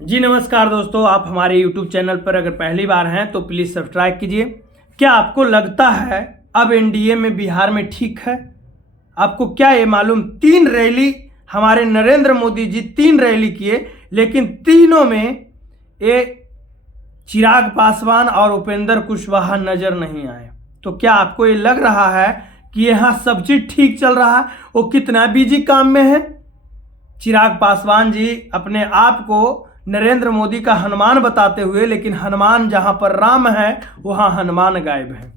जी नमस्कार दोस्तों, आप हमारे YouTube चैनल पर अगर पहली बार हैं तो प्लीज़ सब्सक्राइब कीजिए। क्या आपको लगता है अब एनडीए में बिहार में ठीक है? आपको क्या ये मालूम, 3 रैली हमारे नरेंद्र मोदी जी 3 रैली किए, लेकिन तीनों में ये चिराग पासवान और उपेंद्र कुशवाहा नजर नहीं आए। तो क्या आपको ये लग रहा है कि यहाँ सब चीज ठीक चल रहा है? वो कितना बिजी काम में है। चिराग पासवान जी अपने आप को नरेंद्र मोदी का हनुमान बताते हुए, लेकिन हनुमान जहां पर राम है वहां हनुमान गायब है।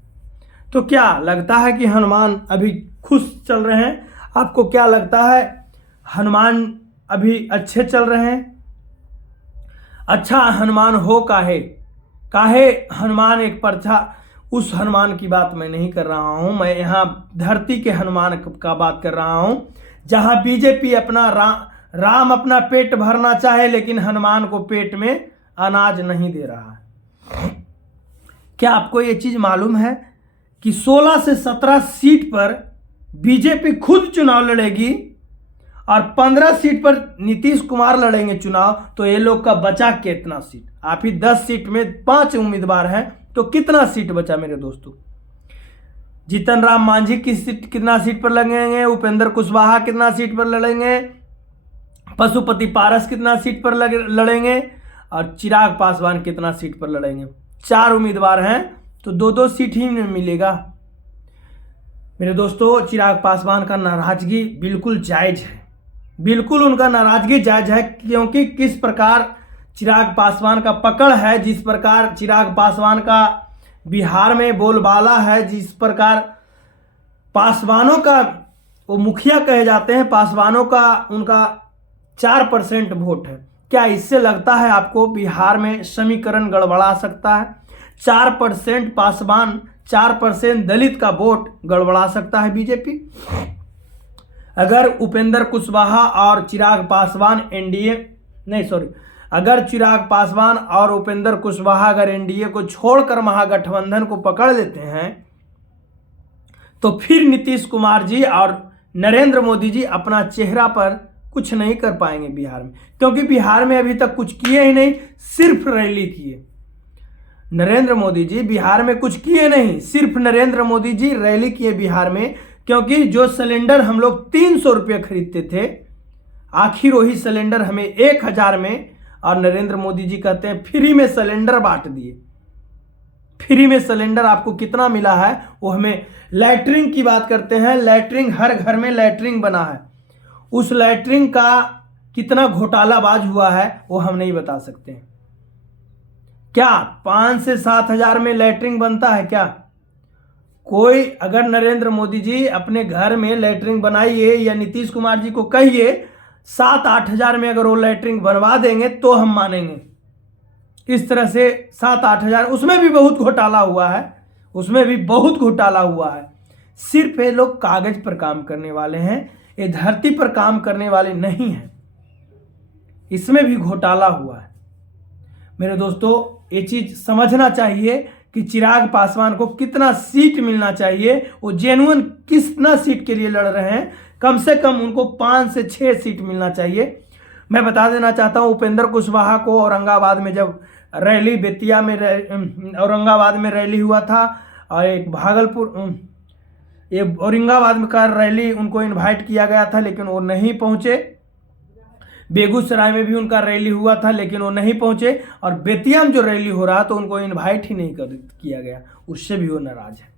तो क्या लगता है कि हनुमान अभी खुश चल रहे हैं? आपको क्या लगता है हनुमान अभी अच्छे चल रहे हैं? अच्छा हनुमान हो काहे हनुमान एक पर्चा, उस हनुमान की बात मैं नहीं कर रहा हूं। मैं यहाँ धरती के हनुमान का बात कर रहा हूं, जहां बीजेपी अपना राम अपना पेट भरना चाहे, लेकिन हनुमान को पेट में अनाज नहीं दे रहा है। क्या आपको ये चीज मालूम है कि 16 से 17 सीट पर बीजेपी खुद चुनाव लड़ेगी और 15 सीट पर नीतीश कुमार लड़ेंगे चुनाव? तो ये लोग का बचा कितना सीट? आप ही 10 सीट में 5 उम्मीदवार हैं, तो कितना सीट बचा मेरे दोस्तों? जीतन राम मांझी कितना सीट पर लड़ेंगे? उपेंद्र कुशवाहा कितना सीट पर लड़ेंगे? पशुपति पारस कितना सीट पर लड़ेंगे? और चिराग पासवान कितना सीट पर लड़ेंगे? 4 उम्मीदवार हैं, तो 2-2 सीट ही में मिलेगा। मेरे दोस्तों, चिराग पासवान का नाराजगी बिल्कुल जायज है, बिल्कुल उनका नाराजगी जायज है, क्योंकि किस प्रकार चिराग पासवान का पकड़ है, जिस प्रकार चिराग पासवान का बिहार में बोलबाला है, जिस प्रकार पासवानों का वो मुखिया कहे जाते हैं, पासवानों का उनका 4% वोट है। क्या इससे लगता है आपको बिहार में समीकरण गड़बड़ा सकता है? 4% पासवान, 4% दलित का वोट गड़बड़ा सकता है बीजेपी? अगर उपेंद्र कुशवाहा और चिराग पासवान अगर चिराग पासवान और उपेंद्र कुशवाहा अगर एनडीए को छोड़कर महागठबंधन को पकड़ लेते हैं, तो फिर नीतीश कुमार जी और नरेंद्र मोदी जी अपना चेहरा पर कुछ नहीं कर पाएंगे बिहार में, क्योंकि बिहार में अभी तक कुछ किए ही नहीं, सिर्फ रैली किए। नरेंद्र मोदी जी बिहार में कुछ किए नहीं, सिर्फ नरेंद्र मोदी जी रैली किए बिहार में। क्योंकि जो सिलेंडर हम लोग 300 रुपये खरीदते थे, आखिर वही सिलेंडर हमें 1000 में, और नरेंद्र मोदी जी कहते हैं फ्री में सिलेंडर बांट दिए। फ्री में सिलेंडर आपको कितना मिला है? वो हमें लैट्रिन की बात करते हैं, लैट्रिन हर घर में लैट्रिन बना है, उस लैट्रिन का कितना घोटालाबाज हुआ है वो हम नहीं बता सकते। क्या 5 से 7 हजार में लैट्रिन बनता है क्या? कोई अगर नरेंद्र मोदी जी अपने घर में लैट्रिन बनाइए, या नीतीश कुमार जी को कहिए 7-8 हजार में अगर वो लैट्रिन बनवा देंगे तो हम मानेंगे। इस तरह से 7-8 हजार, उसमें भी बहुत घोटाला हुआ है, उसमें भी बहुत घोटाला हुआ है। सिर्फ ये लोग कागज पर काम करने वाले हैं, ये धरती पर काम करने वाले नहीं हैं। इसमें भी घोटाला हुआ है। मेरे दोस्तों, ये चीज समझना चाहिए कि चिराग पासवान को कितना सीट मिलना चाहिए, वो जेन्युइन कितना सीट के लिए लड़ रहे हैं। कम से कम उनको 5 से 6 सीट मिलना चाहिए। मैं बता देना चाहता हूं, उपेंद्र कुशवाहा को औरंगाबाद में जब रैली, बेतिया में औरंगाबाद में रैली हुआ था, और एक भागलपुर, ये औरंगाबाद में का रैली उनको इनवाइट किया गया था, लेकिन वो नहीं पहुंचे। बेगूसराय में भी उनका रैली हुआ था, लेकिन वो नहीं पहुंचे। और बेतिया में जो रैली हो रहा तो उनको इनवाइट ही नहीं किया गया, उससे भी वो नाराज है।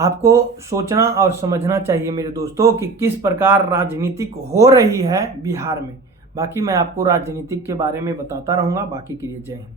आपको सोचना और समझना चाहिए मेरे दोस्तों कि किस प्रकार राजनीतिक हो रही है बिहार में। बाकी मैं आपको राजनीतिक के बारे में बताता रहूंगा। बाकी के लिए जय हिंद।